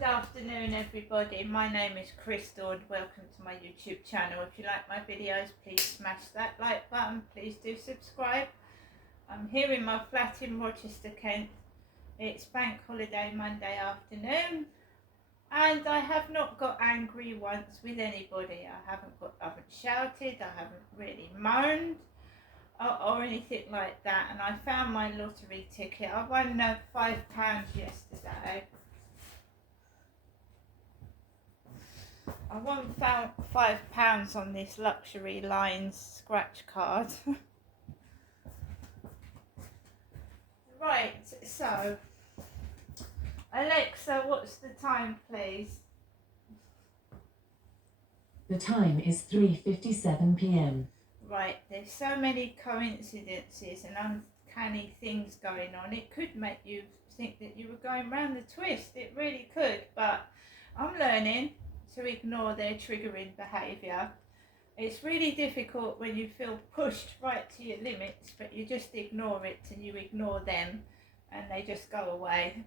Good afternoon everybody, my name is Crystal and welcome to my YouTube channel. If you like my videos, please smash that like button, please do subscribe. I'm here in my flat in Rochester, Kent. It's bank holiday Monday afternoon and I have not got angry once with anybody. I haven't shouted, I haven't really moaned or anything like that, and I found my lottery ticket. I won £5 yesterday. I won £5 on this Luxury Lines scratch card. Right, so Alexa, what's the time please? The time is 3:57 p.m. Right, there's so many coincidences and uncanny things going on. It could make you think that you were going round the twist. It really could, but I'm learning to ignore their triggering behaviour. It's really difficult when you feel pushed right to your limits, but you just ignore it and you ignore them and they just go away.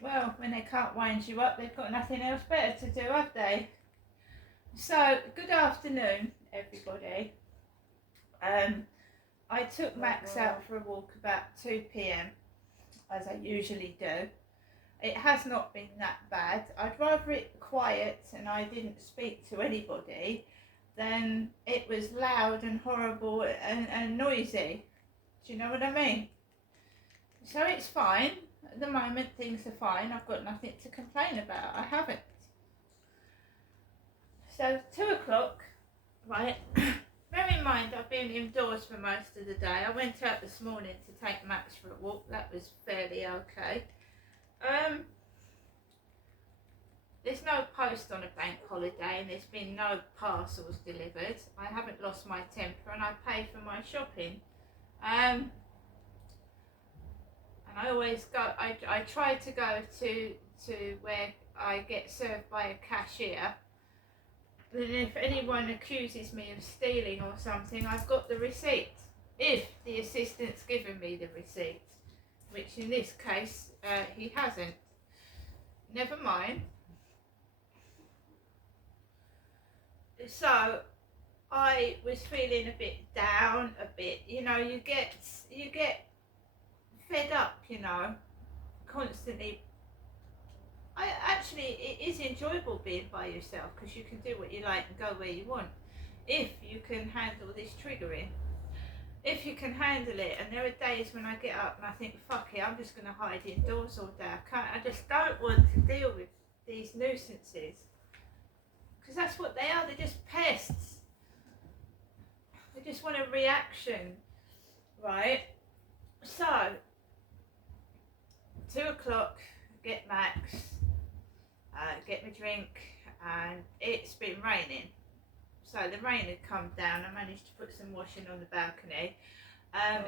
Well, when they can't wind you up, they've got nothing else better to do, have they? So, good afternoon, everybody. I took Max out for a walk about 2 p.m, as I usually do. It has not been that bad. I'd rather it quiet and I didn't speak to anybody than it was loud and horrible and noisy. Do you know what I mean? So it's fine. At the moment things are fine. I've got nothing to complain about. I haven't. So 2 o'clock, right? Bear in mind I've been indoors for most of the day. I went out this morning to take Max for a walk. That was fairly okay. There's no post on a bank holiday and there's been no parcels delivered. I haven't lost my temper and I pay for my shopping. And I always go, I try to go to where I get served by a cashier. And if anyone accuses me of stealing or something, I've got the receipt. If the assistant's given me the receipt, which in this case he hasn't. Never mind. So I was feeling a bit down, you know, you get fed up, you know, constantly. It is enjoyable being by yourself because you can do what you like and go where you want, if you can handle this triggering. If you can handle it. And there are days when I get up and I think, fuck it, I'm just going to hide indoors all day. I just don't want to deal with these nuisances. Because that's what they are, they're just pests. They just want a reaction, right? So, 2 o'clock, get Max, get my drink, and it's been raining. So the rain had come down, I managed to put some washing on the balcony.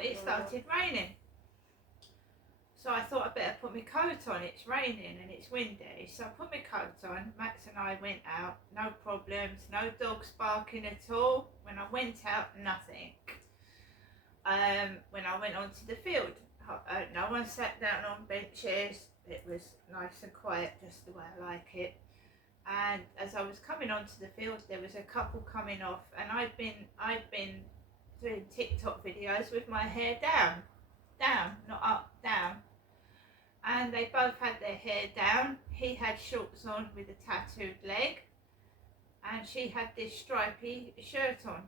It started raining. So I thought I'd better put my coat on. It's raining and it's windy. So I put my coat on. Max and I went out. No problems. No dogs barking at all. When I went out, nothing. When I went onto the field, no one sat down on benches. It was nice and quiet, just the way I like it. And as I was coming onto the field, there was a couple coming off. And I've been doing TikTok videos with my hair down. Down, not up, down. And they both had their hair down. He had shorts on with a tattooed leg and she had this stripy shirt on.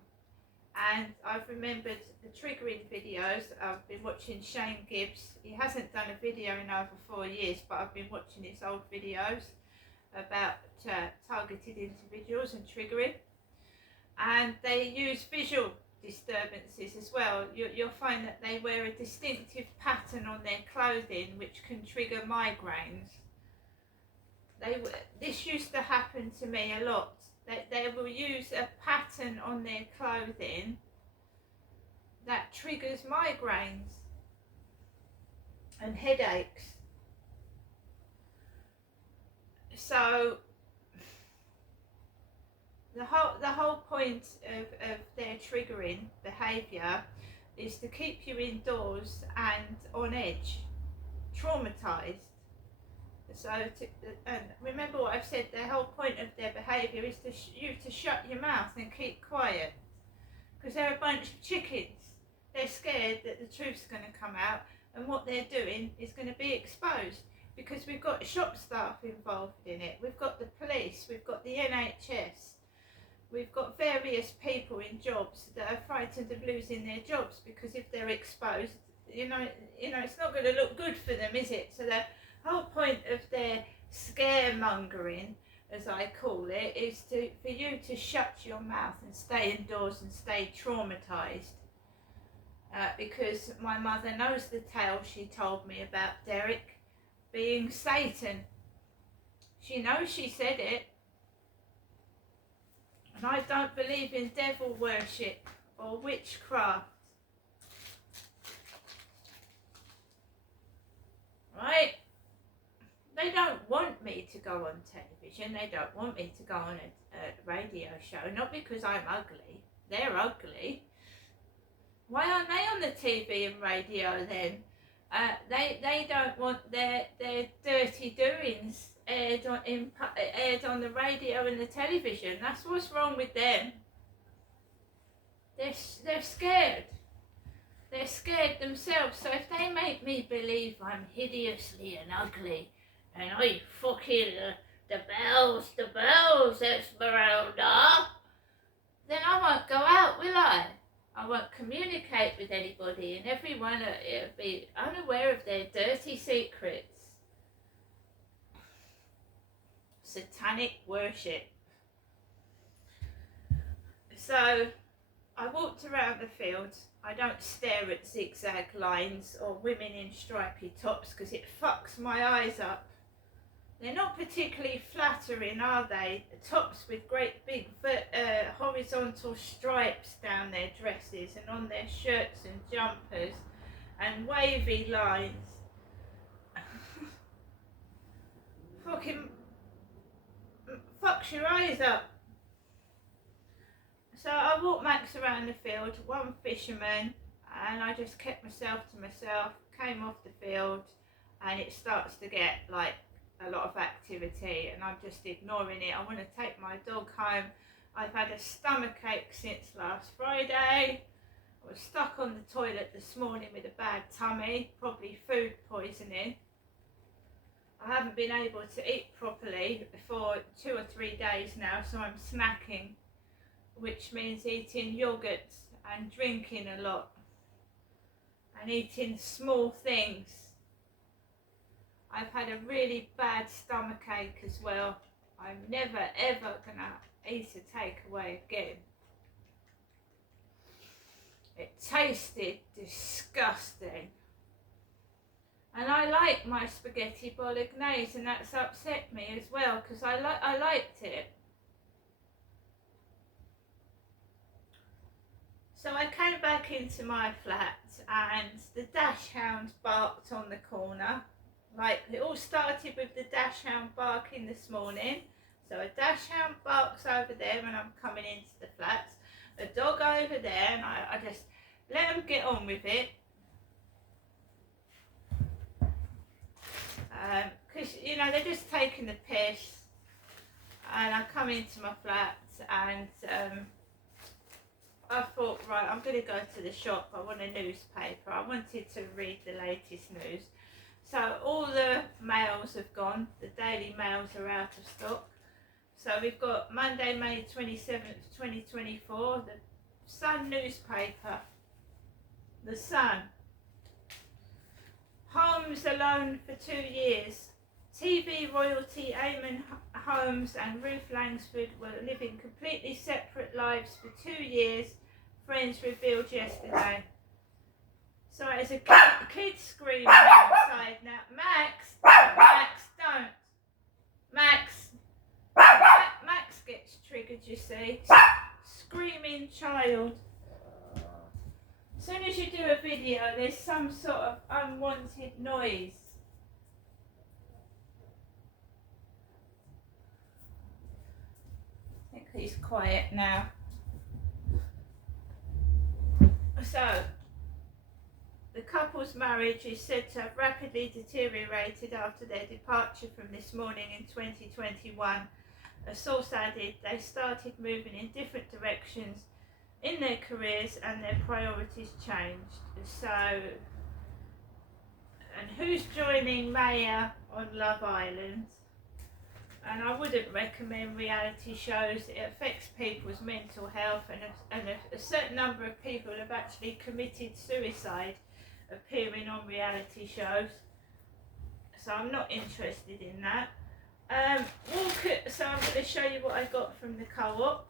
And I've remembered the triggering videos. I've been watching Shane Gibbs. He hasn't done a video in over 4 years, but I've been watching his old videos about targeted individuals and triggering. And they use visual disturbances as well. You'll find that they wear a distinctive pattern on their clothing which can trigger migraines. This used to happen to me a lot. They will use a pattern on their clothing that triggers migraines and headaches. So the whole point of their triggering behaviour is to keep you indoors and on edge, traumatised. So, and remember what I've said, the whole point of their behaviour is you to shut your mouth and keep quiet. Because they're a bunch of chickens. They're scared that the truth's going to come out and what they're doing is going to be exposed. Because we've got shop staff involved in it, we've got the police, we've got the NHS, we've got various people in jobs that are frightened of losing their jobs because if they're exposed, you know, it's not going to look good for them, is it? So the whole point of their scaremongering, as I call it, is for you to shut your mouth and stay indoors and stay traumatised. Because my mother knows the tale she told me about Derek being Satan. She knows she said it. And I don't believe in devil worship or witchcraft. Right? They don't want me to go on television. They don't want me to go on a radio show. Not because I'm ugly. They're ugly. Why aren't they on the TV and radio then? They don't want their dirty doings aired on the radio and the television. That's what's wrong with them. They're scared. They're scared themselves. So if they make me believe I'm hideously and ugly, and I fucking the bells, Esmeralda, then I won't go out, will I? I won't communicate with anybody, and everyone will be unaware of their dirty secrets. Satanic worship. So I walked around the field. I don't stare at zigzag lines or women in stripy tops because it fucks my eyes up. They're not particularly flattering, are they? Tops with great big horizontal stripes down their dresses and on their shirts and jumpers and wavy lines. Fucking fucks your eyes up. So I walked Max around the field, one fisherman, and I just kept myself to myself, came off the field, and it starts to get like a lot of activity and I'm just ignoring it. I want to take my dog home. I've had a stomachache since last Friday. I was stuck on the toilet this morning with a bad tummy, probably food poisoning. I haven't been able to eat properly for 2 or 3 days now, so I'm snacking, which means eating yogurts and drinking a lot and eating small things. I've had a really bad stomachache as well. I'm never ever gonna eat a takeaway again. It tasted disgusting. And I like my spaghetti bolognese, and that's upset me as well because I liked it. So I came back into my flat and the dachshund barked on the corner. Like, it all started with the dachshund barking this morning. So a dachshund barks over there when I'm coming into the flats. A dog over there, and I just let them get on with it. Because, you know, they're just taking the piss. And I come into my flat and I thought, right, I'm going to go to the shop. I want a newspaper. I wanted to read the latest news. So all the mails have gone. The Daily Mails are out of stock. So we've got Monday, May 27th, 2024, the Sun newspaper. The Sun. Holmes alone for 2 years. TV royalty Eamon Holmes and Ruth Langsford were living completely separate lives for 2 years, friends revealed yesterday. So there's a kid screaming outside now. Max, don't. Max gets triggered, you see. Screaming child. As soon as you do a video, there's some sort of unwanted noise. I think he's quiet now. So, The couple's marriage is said to have rapidly deteriorated after their departure from This Morning in 2021. A source added they started moving in different directions in their careers and their priorities changed. So, and who's joining Maya on Love Island? And I wouldn't recommend reality shows. It affects people's mental health, and a certain number of people have actually committed suicide appearing on reality shows. So I'm not interested in that. Walker, so I'm going to show you what I got from the co-op.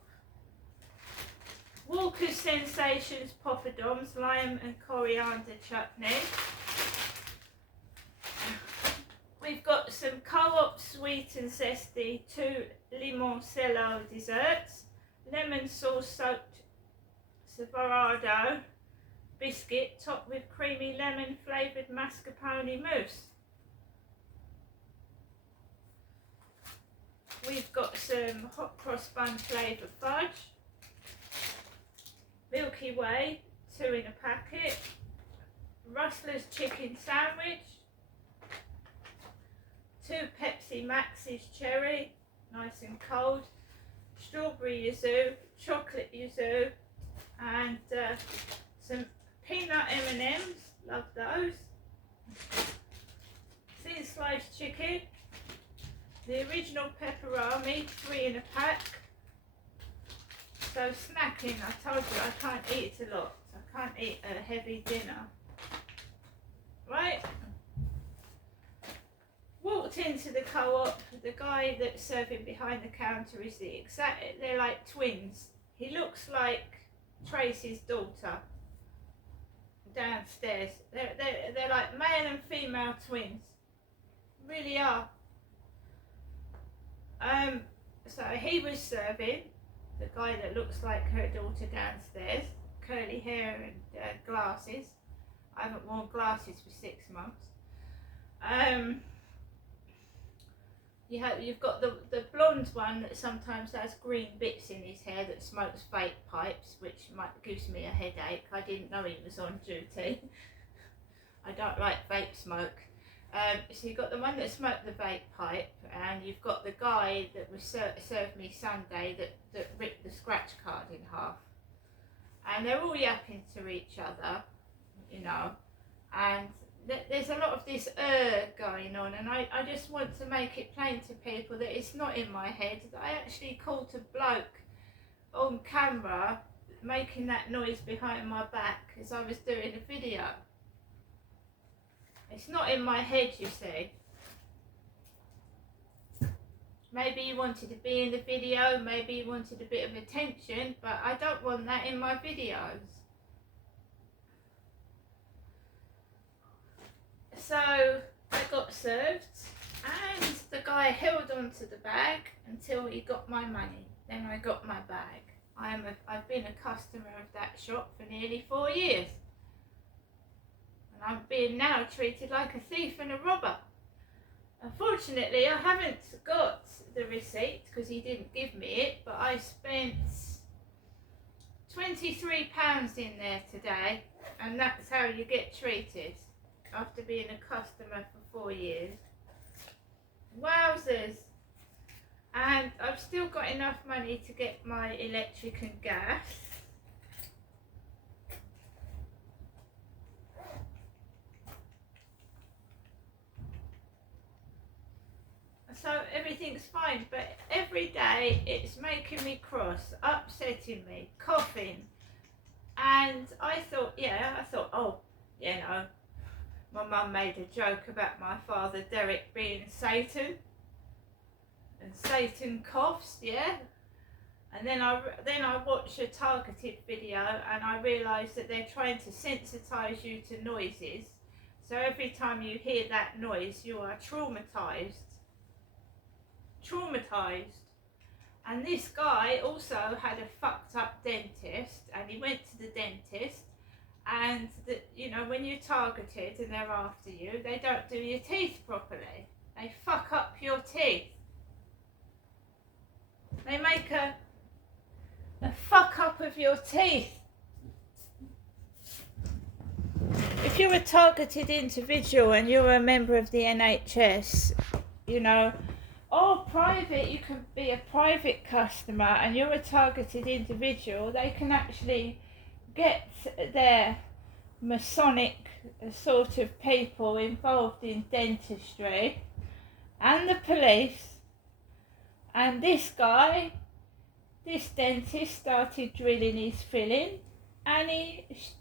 Walker's Sensations poppadoms, lime and coriander chutney. We've got some co-op sweet and zesty 2 limoncello desserts, lemon sauce soaked Savalardo biscuit topped with creamy lemon flavoured mascarpone mousse. We've got some hot cross bun flavoured fudge, Milky Way 2 in a packet, Rustler's chicken sandwich, 2 Pepsi Max's cherry, nice and cold, strawberry yuzu, chocolate yuzu, and some peanut M&Ms, love those. Thin sliced chicken, the original pepperami, 3 in a pack. So snacking, I told you I can't eat a lot. I can't eat a heavy dinner. Right? Walked into the co-op, the guy that's serving behind the counter is the exact, they're like twins. He looks like Tracy's daughter downstairs. They're like male and female twins. Really are. So he was serving, the guy that looks like her daughter downstairs, curly hair and glasses. I haven't worn glasses for 6 months. You've got the blonde one that sometimes has green bits in his hair that smokes vape pipes, which gives me a headache. I didn't know he was on duty. I don't like vape smoke. So you've got the one that smoked the vape pipe, and you've got the guy that was served me Sunday that ripped the scratch card in half. And they're all yapping to each other, you know, and there's a lot of this going on, and I just want to make it plain to people that it's not in my head. That I actually caught a bloke on camera making that noise behind my back as I was doing a video. It's not in my head, you see. Maybe you wanted to be in the video, maybe you wanted a bit of attention, but I don't want that in my videos. So I got served, and the guy held on to the bag until he got my money. Then I got my bag. I've been a customer of that shop for nearly 4 years. And I'm being now treated like a thief and a robber. Unfortunately, I haven't got the receipt because he didn't give me it, but I spent £23 in there today, and that's how you get treated after being a customer for 4 years. Wowzers. And I've still got enough money to get my electric and gas. So everything's fine, but every day it's making me cross, upsetting me, coughing. And I thought, oh, you know, my mum made a joke about my father Derek being Satan, and Satan coughs, yeah. And then I watched a targeted video, and I realised that they're trying to sensitise you to noises. So every time you hear that noise, you are traumatised. And this guy also had a fucked up dentist, and he went to the dentist, and you know, when you're targeted and they're after you, they don't do your teeth properly. They fuck up your teeth. They make a fuck up of your teeth. if you're a targeted individual and you're a member of the NHS, you know, or private, you can be a private customer and you're a targeted individual, they can actually get their Masonic sort of people involved in dentistry and the police. And this guy, this dentist, started drilling his filling, and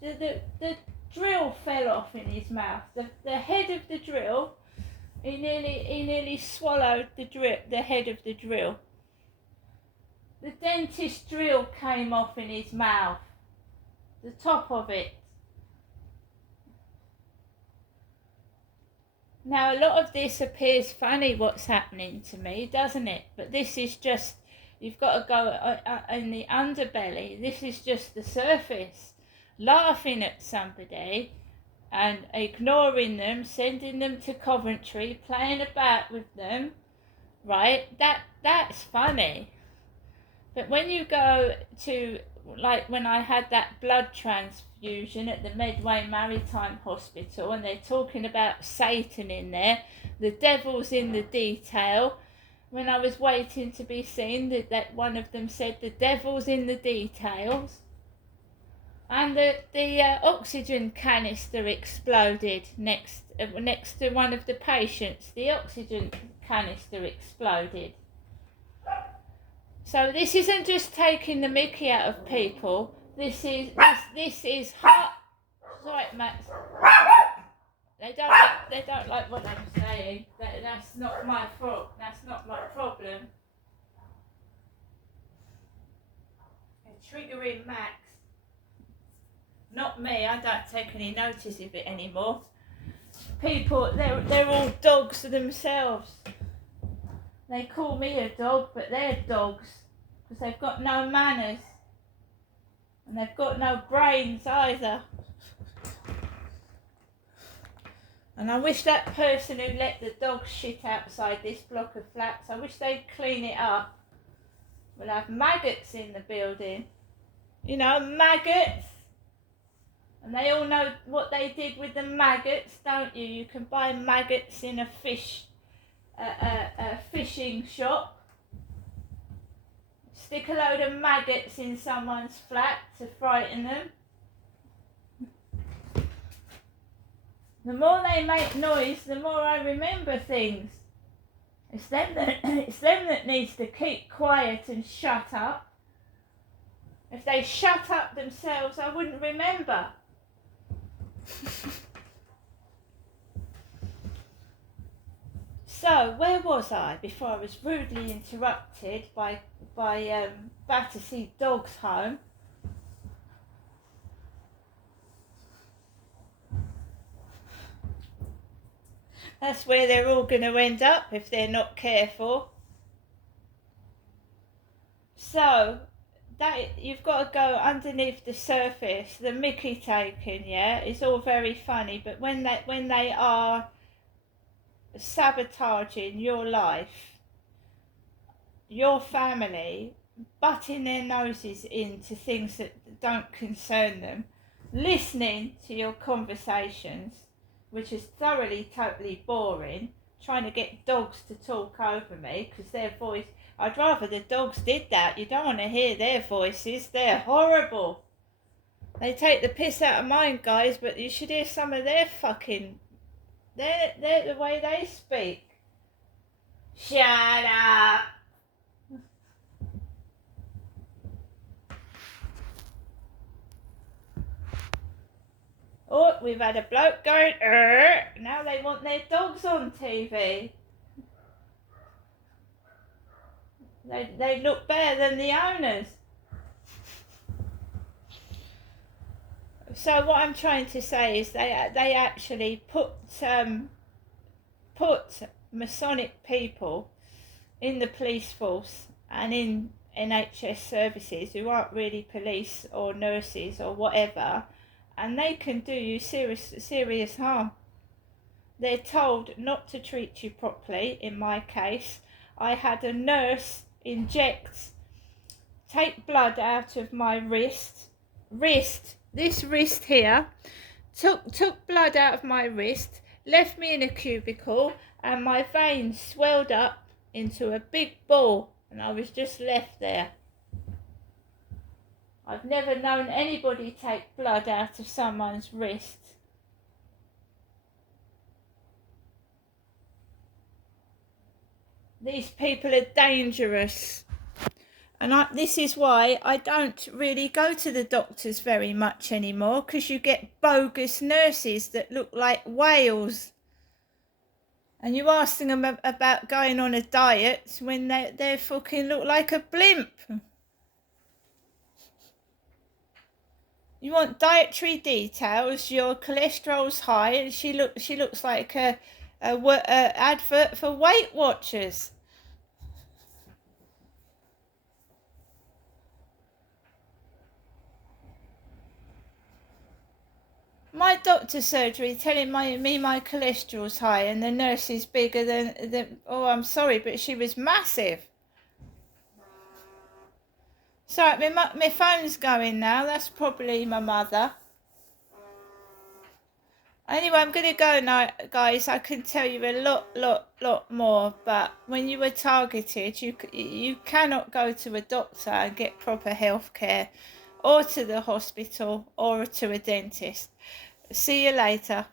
the drill fell off in his mouth. The head of the drill, he nearly swallowed the head of the drill. The dentist drill came off in his mouth, the top of it. Now, a lot of this appears funny, what's happening to me, doesn't it? But this is just, you've got to go in the underbelly. This is just the surface. Laughing at somebody and ignoring them, sending them to Coventry, playing about with them, right? That's funny. But when you go to, like when I had that blood transfusion at the Medway Maritime Hospital, and they're talking about Satan in there, the devil's in the detail. When I was waiting to be seen, that one of them said the devil's in the details. And the oxygen canister exploded next to one of the patients. The oxygen canister exploded. So this isn't just taking the mickey out of people. This is hot. Sorry, Max. They don't like what I'm saying. That's not my fault. That's not my problem. They're triggering Max. Not me. I don't take any notice of it anymore. People, they're all dogs themselves. They call me a dog, but they're dogs because they've got no manners and they've got no brains either. And I wish that person who let the dogs shit outside this block of flats, I wish they'd clean it up. We'll have maggots in the building. You know, maggots. And they all know what they did with the maggots, don't you? You can buy maggots in a fishing shop. Stick a load of maggots in someone's flat to frighten them. The more they make noise, the more I remember things. It's them that needs to keep quiet and shut up. If they shut up themselves, I wouldn't remember. So, where was I before I was rudely interrupted by Battersea Dogs Home? That's where they're all going to end up if they're not careful. So, that you've got to go underneath the surface. The mickey taking, yeah, it's all very funny, but when they are sabotaging your life, your family, butting their noses into things that don't concern them, listening to your conversations, which is thoroughly, totally boring, trying to get dogs to talk over me because their voice, I'd rather the dogs did that. You don't want to hear their voices. They're horrible. They take the piss out of mine, guys, but you should hear some of their fucking... They're the way they speak. Shut up. Oh, we've had a bloke going, now they want their dogs on TV. They look better than the owners. So what I'm trying to say is they actually put Masonic people in the police force and in NHS services who aren't really police or nurses or whatever, and they can do you serious harm. They're told not to treat you properly. In my case, I had a nurse take blood out of my wrist, this wrist here, took blood out of my wrist, left me in a cubicle, and my veins swelled up into a big ball, and I was just left there. I've never known anybody take blood out of someone's wrist. These people are dangerous. And this is why I don't really go to the doctors very much anymore, because you get bogus nurses that look like whales. And you ask them about going on a diet when they fucking look like a blimp. You want dietary details, your cholesterol's high, and she looks like a advert for Weight Watchers. My doctor's surgery telling me my cholesterol's high and the nurse is bigger than oh, I'm sorry, but she was massive. Sorry, my phone's going now. That's probably my mother. Anyway, I'm going to go now, guys. I can tell you a lot more, but when you were targeted, you cannot go to a doctor and get proper health care, or to the hospital, or to a dentist. See you later.